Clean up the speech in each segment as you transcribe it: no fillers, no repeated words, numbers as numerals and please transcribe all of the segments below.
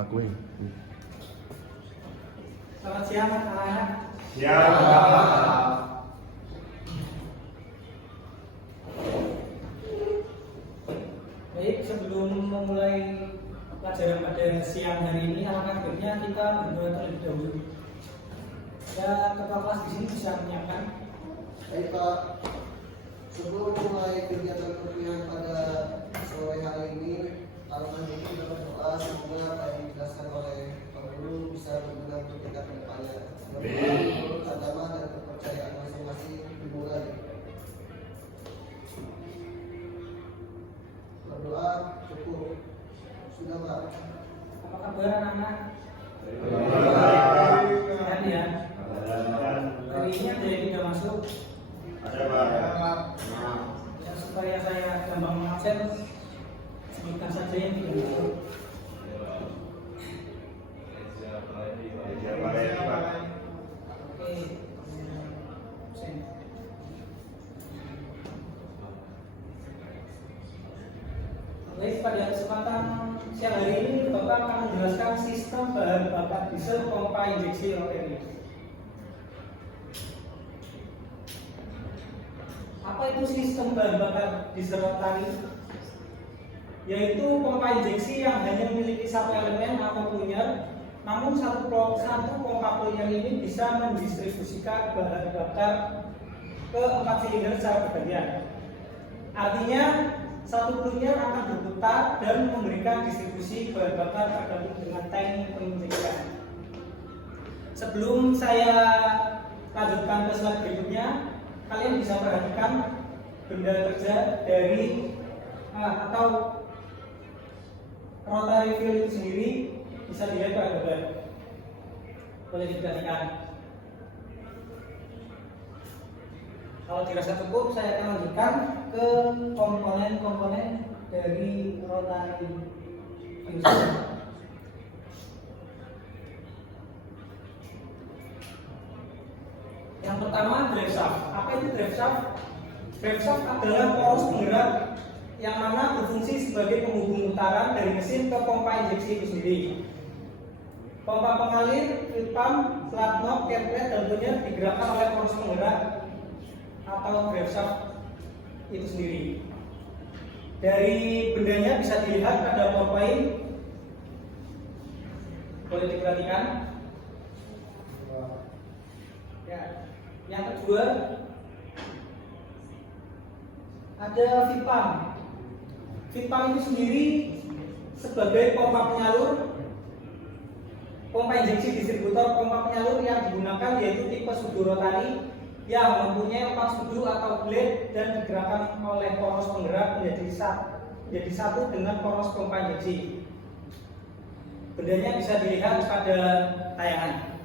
Aku ini. Selamat siang anak-anak. Siang. Baik, sebelum memulai pelajaran pada siang hari ini, alangkah baiknya kita berdoa terlebih dahulu. Ya, ketua kelas di sini bisa menyiapkan. Baik Pak, sebelum mulai kegiatan perkuliahan pada sore hari ini, alangkah baiknya kita berdoa semoga apa yang dijelaskan oleh Pak Guru bisa berguna untuk kita ke depannya. Semoga menurut agama dan kepercayaan masing-masing dimulai. Berdoa cukup. Sudah Pak. Apa kabar anak-anak? Sehat ya? Hari ini ada yang tidak masuk. Ada Pak. Ya, supaya saya gampang mengabsen, sebutkan saja yang tidak masuk. Siapa lagi Pak? Oke. Absen. Baik, pada kesempatan siang hari ini Bapak akan menjelaskan sistem bahan bakar diesel pompa injeksi rotary. Apa itu sistem bahan bakar diesel rotary? Yaitu pompa injeksi yang hanya memiliki satu elemen atau punya, namun satu pompa punya ini bisa mendistribusikan bahan bakar ke 4 silinder secara bergantian. Artinya satu punya akan berputar dan memberikan distribusi bahan bakar tergantung dengan tank penginjeksian. Sebelum saya lanjutkan ke slide berikutnya, kalian bisa perhatikan benda kerja dari atau rotary wheel itu sendiri bisa dilihat pada gambar. Boleh diperhatikan. Kalau dirasa cukup, saya akan lanjutkan ke komponen-komponen dari rotary wheel. Yang pertama, drive shaft. Apa itu drive shaft? Drive shaft adalah poros penggerak yang mana berfungsi sebagai penghubung putaran dari mesin ke pompa injeksi itu sendiri. Pompa pengalir, fluid pump, flat knob, caplet, dan punya digerakkan oleh poros penggerak atau drive shaft itu sendiri. Dari bendanya bisa dilihat ada poin. Boleh diperhatikan. Ya. Yang kedua ada feed pump. Feed pump itu sendiri sebagai pompa penyalur, pompa injeksi distributor pompa penyalur yang digunakan yaitu tipe sudu rotary yang mempunyai 4 sudu atau blade dan digerakkan oleh poros penggerak menjadi satu dengan poros pompa injeksi. Bendanya bisa dilihat pada tayangan.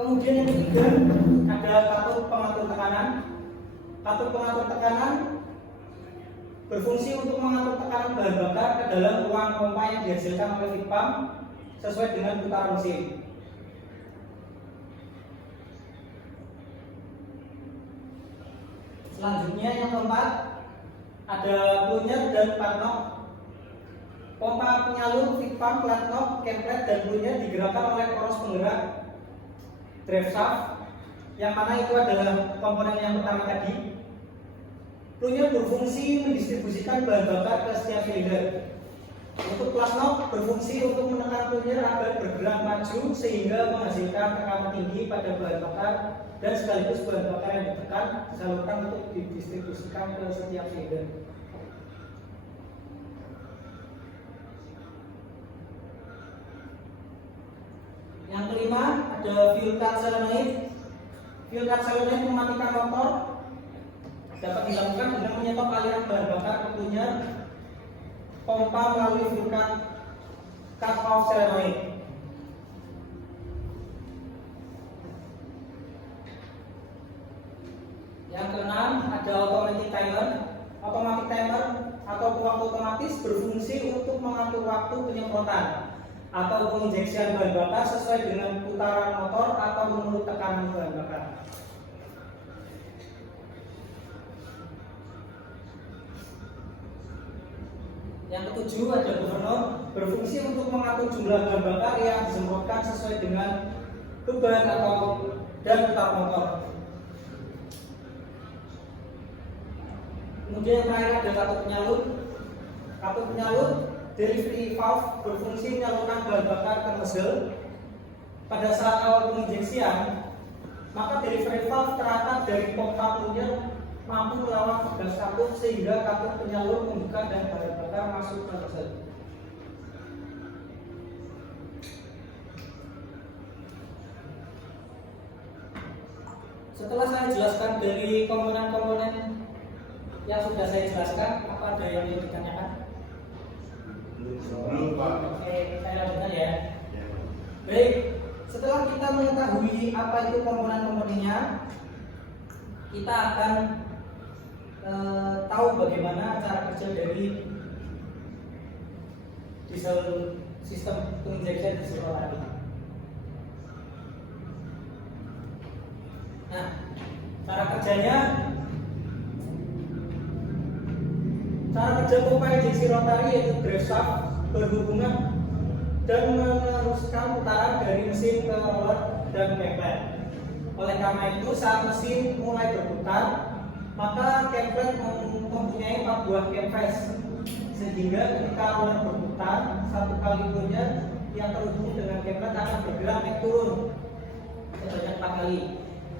Kemudian yang ketiga ada katup pengatur tekanan. Katup pengatur tekanan berfungsi untuk mengatur tekanan bahan bakar ke dalam ruang pompa yang dihasilkan oleh feed pump sesuai dengan putaran mesin. Selanjutnya yang keempat ada plunger dan flat knob. Pompa penyalur feed pump, flat knob, caplet, dan plunger digerakkan oleh poros penggerak drive shaft, yang mana itu adalah komponen yang pertama tadi. Plunger berfungsi mendistribusikan bahan bakar ke setiap silinder. Untuk flat knob berfungsi untuk menekan plunger agar bergerak maju sehingga menghasilkan tekanan tinggi pada bahan bakar dan sekaligus bahan bakar yang ditekan disalurkan untuk didistribusikan ke setiap silinder. Yang kelima ada fuel cut solenoid. Fuel cut solenoid mematikan motor dapat dilakukan dengan menyetop aliran bahan bakar ke plunger pompa melalui fuel cut off solenoid. Yang keenam ada automatic timer. Automatic timer atau waktu otomatis berfungsi untuk mengatur waktu penyemprotan atau penginjeksian bahan bakar sesuai dengan putaran motor atau menurut tekanan bahan bakar. Yang ketujuh ada gubernur, berfungsi untuk mengatur jumlah bahan bakar yang disemprotkan sesuai dengan beban atau dan putar motor. Kemudian yang terakhir ada kartu penyalur. Kartu penyalur delivery valve berfungsi menyalurkan bahan bakar ke nozzle. Pada saat awal penginjeksian, maka delivery valve terangkat dari pompa plunger mampu melawan gas kartu sehingga kartu penyalur membuka dan bahan bakar masuk ke nozzle. Setelah saya jelaskan dari komponen-komponen yang sudah saya jelaskan, apa ada yang ingin ditanyakan? Belum Pak. Oke, saya lanjutkan ya. Baik, setelah kita mengetahui apa itu komponen-komponennya, kita akan tahu bagaimana cara kerja dari diesel sistem injection diesel tadi. Nah, cara kerjanya, cara kerja pompa injeksi rotari yaitu drive shaft berhubungan dan meneruskan putaran dari mesin ke roller dan keplet. Oleh karena itu, saat mesin mulai berputar, maka keplet mempunyai 4 buah kemfes, sehingga ketika roller berputar, satu kali punya yang terhubung dengan keplet akan bergerak naik turun sebanyak 4 kali.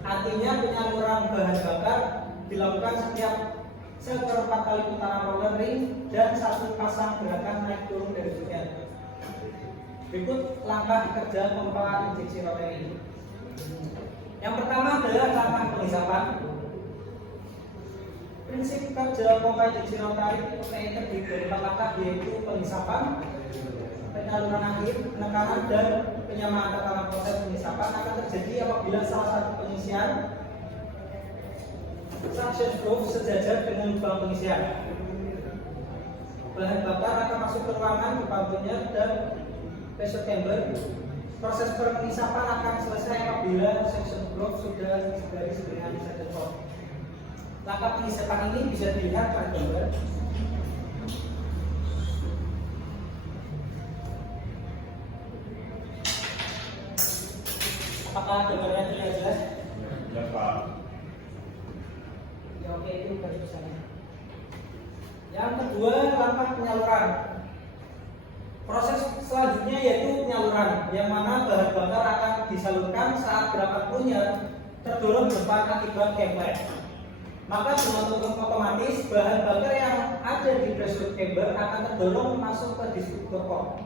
Artinya penyaluran bahan bakar dilakukan setiap seperempat kali putaran roller ring dan satu pasang gerakan naik turun dari sekian. Berikut langkah kerja pompa injeksi rotary. Yang pertama adalah langkah penghisapan. Prinsip kerja pompa injeksi rotary terdiri dari 4 langkah, yaitu penghisapan, penyaluran akhir, penekanan, dan penyamaan tekanan. Proses penghisapan akan terjadi apabila salah satu pengisian suction groove sejajar dengan lubang pengisian. Bahan bakar akan masuk ke ruangan di pumpunya dan pressure chamber. Proses penghisapan akan selesai apabila suction groove sudah digaris dengan suction groove. Langkah penghisapan ini bisa dilihat pada gambar. Apakah gambarnya terlihat jelas? Ya Pak. Ya, oke, itu garis besarnya. Yang kedua, langkah penyaluran. Proses selanjutnya yaitu penyaluran, yang mana bahan bakar akan disalurkan saat gerakan plunger terdorong depan akibat keplet. Maka dengan otomatis bahan bakar yang ada di pressure chamber akan terdorong masuk ke distributor port.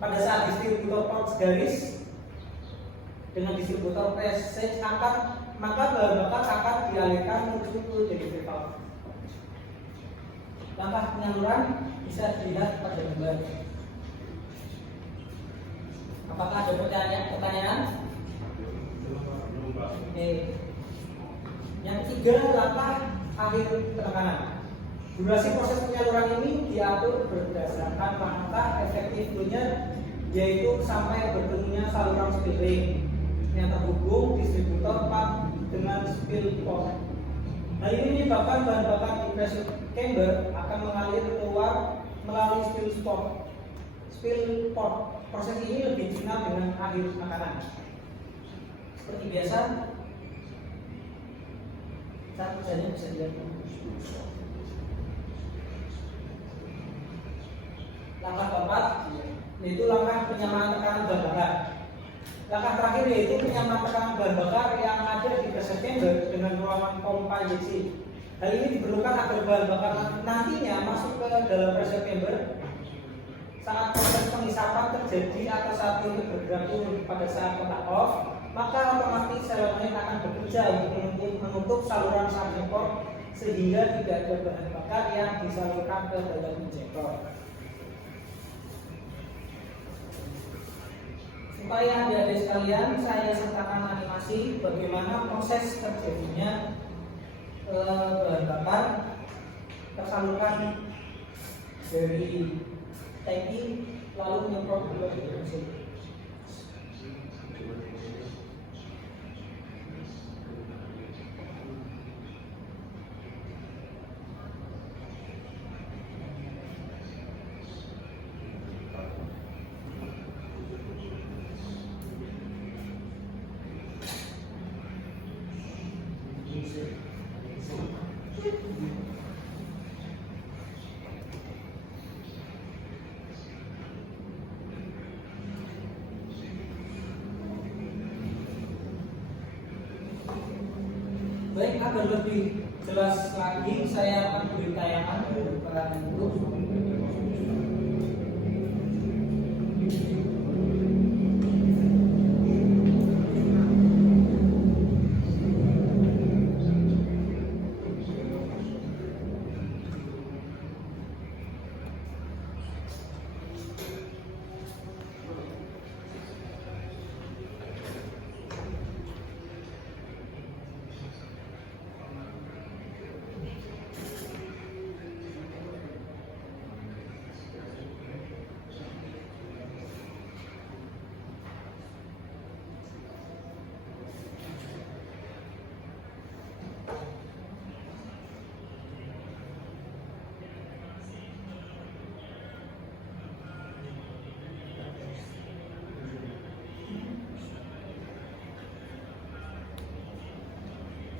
Pada saat distributor port segaris dengan distributor passage angkat, maka bahan bakar akan dialihkan menuju ke delivery valve. Langkah penyaluran bisa dilihat pada gambar. Apakah ada pertanyaan? Belum Pak. Oke. Yang ketiga, langkah akhir penekanan. Durasi proses penyaluran ini diatur berdasarkan langkah efektif plunger, yaitu sampai bertemunya saluran spill ring yang terhubung distributor pump dengan spill port. Hal ini menyebabkan bahan bakar di pressure chamber akan mengalir keluar melalui spill port. Proses ini lebih dikenal dengan akhir penekanan. Seperti biasa, cara kerjanya bisa dilihat. Langkah keempat yaitu langkah penyamaan tekanan bahan bakar. Langkah terakhir yaitu penyamaan tekanan bahan bakar yang ada di pressure chamber dengan ruangan pompa injeksi. Hal ini diperlukan agar bahan bakar nantinya masuk ke dalam pressure chamber saat proses penghisapan terjadi atau saat itu bergerak turun. Pada saat kotak off, maka otomatis selemen akan bekerja untuk menutup saluran suction port sehingga tidak ada bahan bakar yang disalurkan ke dalam injektor. Supaya adik-adik sekalian, saya sertakan animasi bagaimana proses terjadinya bahan bakar tersalurkan dari tangki lalu nyemprot ke mesin. Baik, agar lebih jelas lagi saya akan beri tayangan kepada YouTube.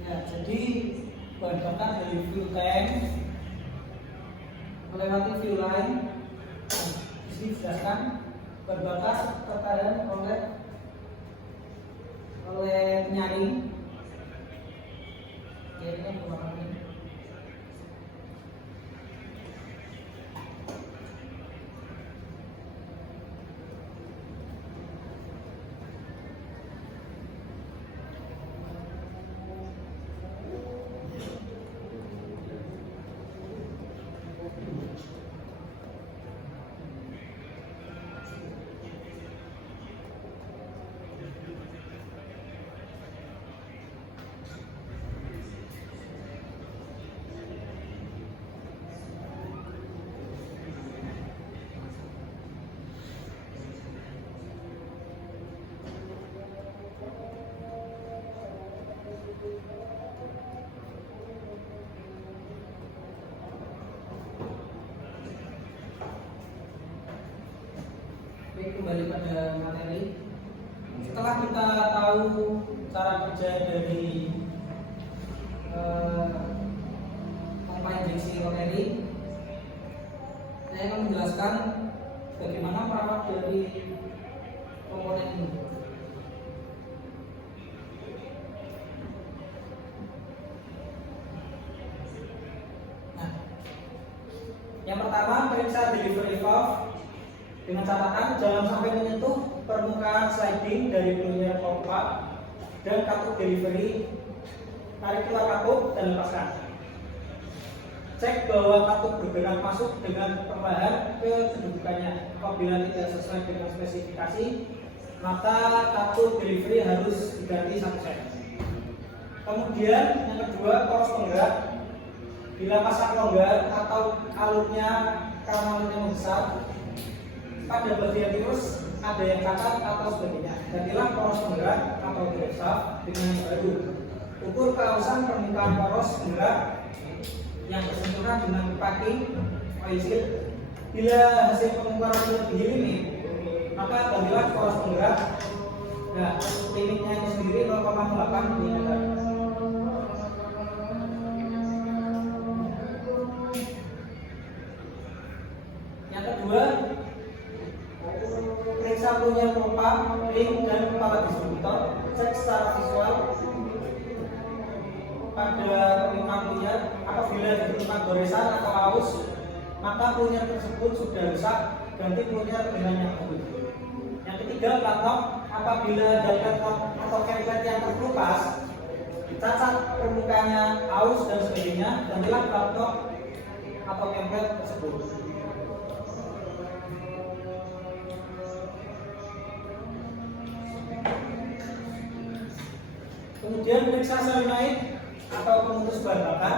Ya, jadi bahan bakar dari fuel tank melewati fuel line. Di sini dijelaskan bahan bakar terkadang oleh penyaring. Ya, ini yang menggunakan ini. Baik, kembali pada materi. Setelah kita tahu cara kerja dari pompa injeksi rotary, saya akan menjelaskan bagaimana perawat dari komponen ini. Nah, yang pertama periksa delivery valve dengan catatan jangan sampai menyentuh permukaan sliding dari plunger pompa dan katup delivery. Tarik keluar katup dan lepaskan. Cek bahwa katup bergerak masuk dengan perlahan ke kedudukannya. Apabila tidak sesuai dengan spesifikasi, maka katup delivery harus diganti satu set. Kemudian yang kedua, poros penggerak. Bila pasang longgar atau alurnya karena alurnya membesar, pada bagian tirus ada yang cacat atau sebagainya, gantilah poros penggerak atau grab shaft dengan yang baru. Ukur kelausan permukaan poros penggerak yang bersentuhan dengan packing oil seal. Bila hasil pengukuran lebih limit, maka gantilah poros penggerak. Nah, limitnya itu sendiri 0,8 mm. Yang kedua, periksa plunger pompa, ring dan kepala distributor. Cek secara visual pada permukaan plunger. Apabila ditemukan goresan atau aus, maka plunger tersebut sudah rusak. Ganti plunger dengan yang baru. Yang ketiga, plat knob. Apabila ada knob atau kemplet yang terkelupas, cacat permukaannya, aus dan sebagainya, gantilah plat knob atau kemplet tersebut. Kemudian periksa solenoid atau pemutus bahan bakar.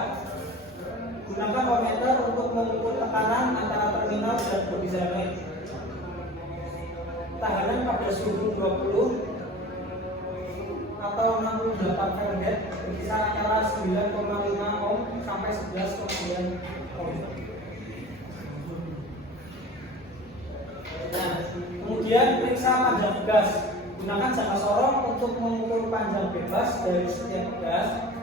Gunakan voltmeter untuk mengukur tekanan antara terminal dan bodi solenoid. Tahanan pada suhu 20 atau 68 Fahrenheit berkisar antara 9,5 ohm sampai 11,9 ohm. Nah, kemudian periksa panjang gas. Gunakan jangka sorong untuk mengukur panjang bebas dari setiap gas.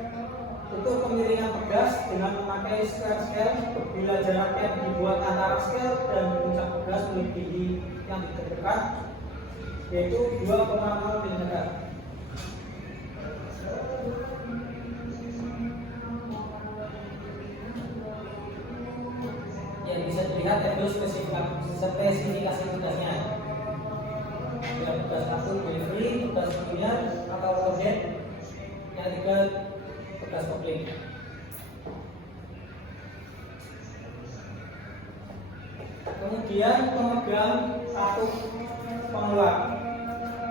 Untuk pemiringan pegas dengan memakai square scale bila jaraknya dibuat antara scale dan puncak pegas melebihi yang ditentukan, yaitu 2,0 mm. Yang bisa dilihat itu spesifikasi tugasnya. Bila tugas 1 delivery, tugas punya atau order, yang ketiga tugas kopling. Kemudian pemegang kartu pengeluar.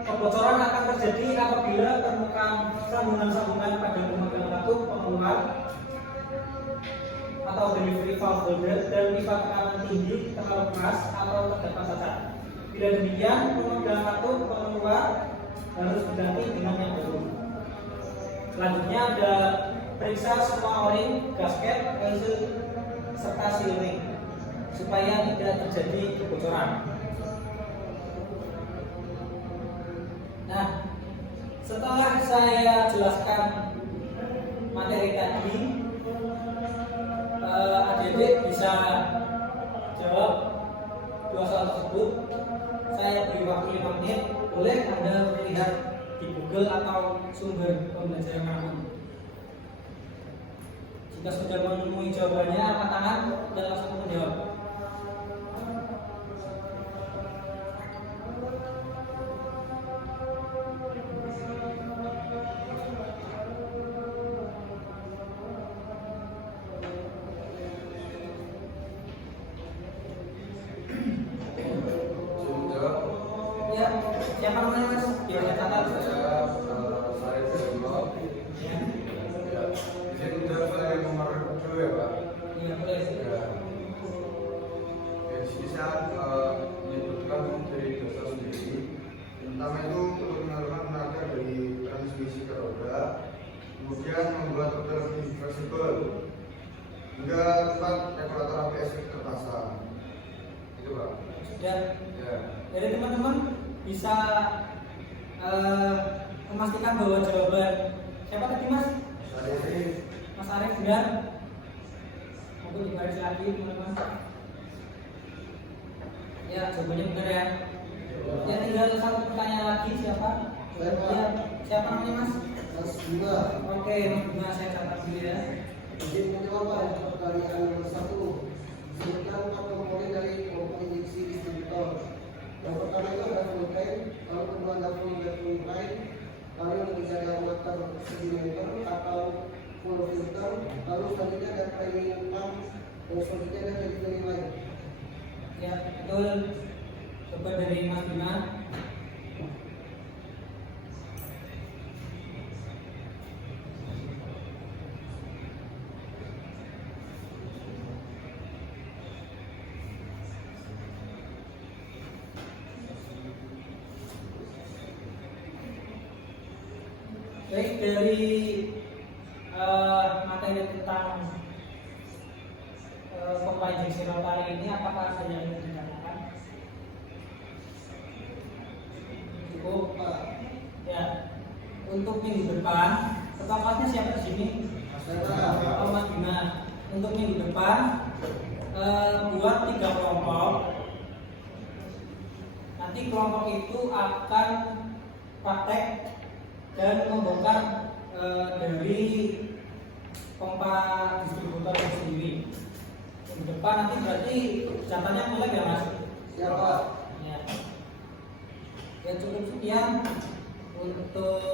Kebocoran akan terjadi apabila permukaan sambungan-sambungan pada pemegang kartu pengeluar atau delivery valve holder dan pipa tekanan tinggi terlalu keras atau terdapat cacat. Bila demikian, pemegang kartu pengeluar harus diganti dengan yang baru. Selanjutnya ada periksa semua o-ring, gasket, nozzle, serta seal ring supaya tidak terjadi kebocoran. Nah, setelah saya jelaskan materi tadi, adik-adik bisa jawab dua soal tersebut. Saya beri waktu 5 menit. Boleh Anda melihat di Google atau sumber pembelajaran manapun. Jika sudah menemui jawabannya, angkat tangan dan langsung menjawab. Ya, siapa namanya Mas? Biar catat. Iya, boleh. Pertama itu untuk menyalurkan tenaga dari transmisi ke roda, kemudian membuat roda lebih fleksibel hingga tempat regulator ABS terpasang. Itu Pak. Sudah. Ya. Jadi teman-teman bisa memastikan bahwa jawaban siapa tadi Mas? Mas Arif benar. Mungkin dibaris lagi teman-teman. Ya, jawabannya benar ya. Ya, tinggal satu pertanyaan lagi, siapa? Saya, Pak. Ya, siapa namanya Mas? Mas Bima. Oke, Mas Bima, saya catat dulu ya. Izin menjawab pertanyaan nomor 1. Sebutkan komponen dari kelompok injeksi distributor. Yang pertama itu ada full tank, lalu kedua ada full tank, lalu yang ketiga ada water sedimenter atau full filter, lalu selanjutnya ada training pump, dan selanjutnya ada training line. Ya, betul. Coba dari Mas Bima. Baik, dari materi tentang pompa injeksi rotari ini, apakah ada yang ingin ditanyakan? Cukup, Pak. Ya, untuk minggu depan, ketua kelasnya siapa di sini? Oh, Mas Bima. Untuk minggu depan, buat 3 kelompok. Nanti kelompok itu akan praktek dan membongkar dari pompa distributor itu sendiri. Minggu depan nanti berarti jatahnya mulai ya Mas? Siapa? Ya. Ya, cukup sekian untuk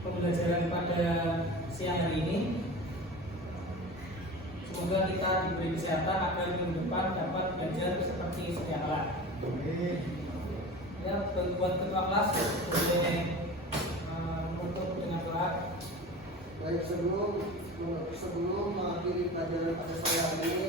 pembelajaran pada siang hari ini. Semoga kita diberi kesehatan agar minggu depan dapat belajar seperti sedia kala. Ya, buat ketua kelas boleh menutup dengan doa. Baik, sebelum mengakhiri pelajaran pada sore hari ini,